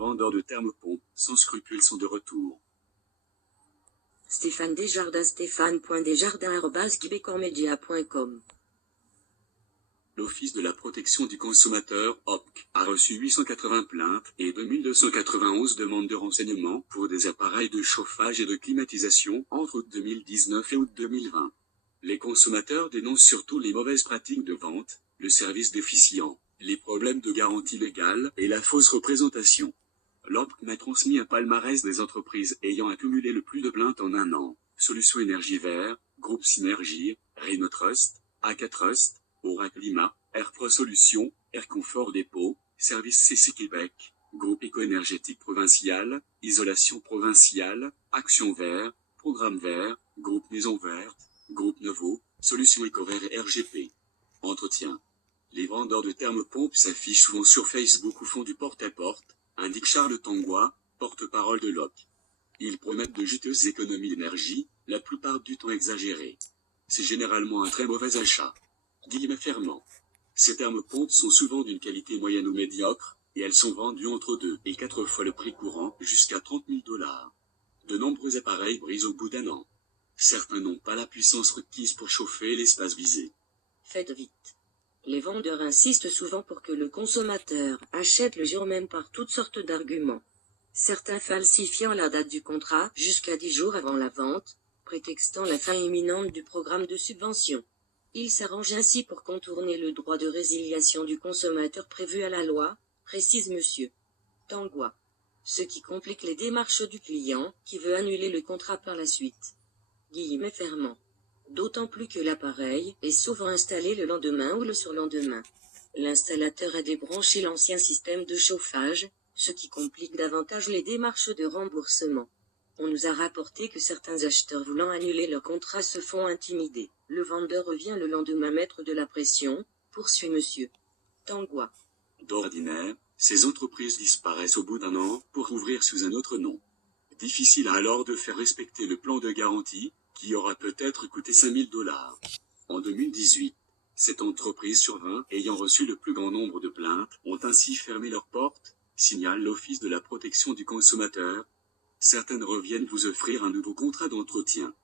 vendeurs de thermopompes sans scrupules sont de retour. Stéphane Desjardins, stéphane.desjardins@québécoismedia.com. L'Office de la protection du consommateur, OPC, a reçu 880 plaintes et 2291 demandes de renseignements pour des appareils de chauffage et de climatisation entre août 2019 et août 2020. Les consommateurs dénoncent surtout les mauvaises pratiques de vente, le service déficient, les problèmes de garantie légale et la fausse représentation. L'OPC m'a transmis un palmarès des entreprises ayant accumulé le plus de plaintes en un an. Solutions Énergie Vert, Groupe Synergie, Renault Trust, AK Trust, Aura Climat, Air Pro Solutions, Air Confort Dépôt, Service CC Québec, Groupe Éco-énergétique provincial, Isolation provinciale, Action Vert, Programme Vert, Groupe Maison Verte, Groupe Nouveau, Solutions Éco-Vert et RGP. Entretien. Les vendeurs de thermopompes s'affichent souvent sur Facebook ou font du porte-à-porte, indique Charles Tangois, porte-parole de l'OPC. Ils promettent de juteuses économies d'énergie, la plupart du temps exagérées. C'est généralement un très mauvais achat. Guillemets fermants. Ces thermopompes sont souvent d'une qualité moyenne ou médiocre, et elles sont vendues entre 2 et 4 fois le prix courant, jusqu'à 30 000 $. De nombreux appareils brisent au bout d'un an. Certains n'ont pas la puissance requise pour chauffer l'espace visé. Faites vite. Les vendeurs insistent souvent pour que le consommateur achète le jour même par toutes sortes d'arguments. Certains falsifiant la date du contrat jusqu'à 10 jours avant la vente, prétextant la fin imminente du programme de subvention. Ils s'arrangent ainsi pour contourner le droit de résiliation du consommateur prévu à la loi, précise Monsieur Tangois. Ce qui complique les démarches du client, qui veut annuler le contrat par la suite. Guillemets fermants. D'autant plus que l'appareil est souvent installé le lendemain ou le surlendemain. L'installateur a débranché l'ancien système de chauffage, ce qui complique davantage les démarches de remboursement. On nous a rapporté que certains acheteurs voulant annuler leur contrat se font intimider. Le vendeur revient le lendemain mettre de la pression, poursuit Monsieur Tangois. D'ordinaire, ces entreprises disparaissent au bout d'un an pour ouvrir sous un autre nom. Difficile alors de faire respecter le plan de garantie, qui aura peut-être coûté 5 000 $. En 2018, cette entreprise sur 20 ayant reçu le plus grand nombre de plaintes ont ainsi fermé leurs portes, signale l'Office de la protection du consommateur. Certaines reviennent vous offrir un nouveau contrat d'entretien.